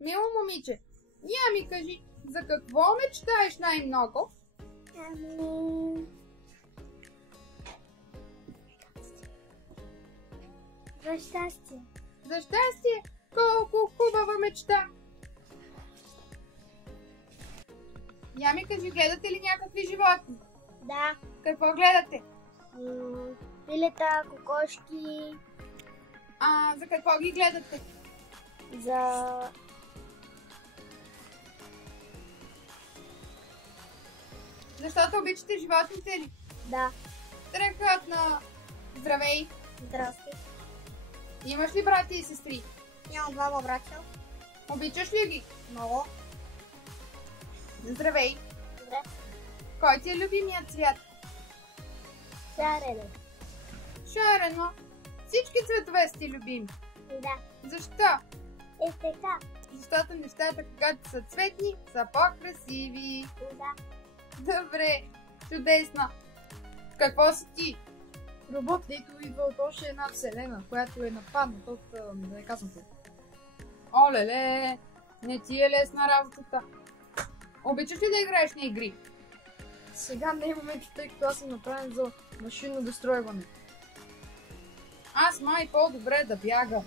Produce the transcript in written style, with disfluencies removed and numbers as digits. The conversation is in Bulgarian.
Мило момиче, я ми кажи, за какво мечтаеш най-много? За щастие. За щастие? Колко хубава мечта! Я ми кажи, гледате ли някакви животни? Да. Какво гледате? Пилета, кокошки. За какво ги гледате? Защото обичате животните ли? Да. Страхотно! Здравей! Здрасти. Имаш ли брати и сестри? Имам двама братя. Обичаш ли ги? Много. Здравей! Добре. Кой ти е любимият цвят? Шарено. Шарено. Всички цветове сте любими. Да. Защо? Така. Защото нещата, когато са цветни, са по-красиви. Да. Добре. Чудесно. Какво си ти? Робот, дето идва от още една вселена, която е нападната от, да не казвам те. Олеле, не ти е лесна работата. Обичаш ли да играеш на игри? Сега не е момент, тъй като аз съм направен за машинно достройване. Аз май по-добре да бягам.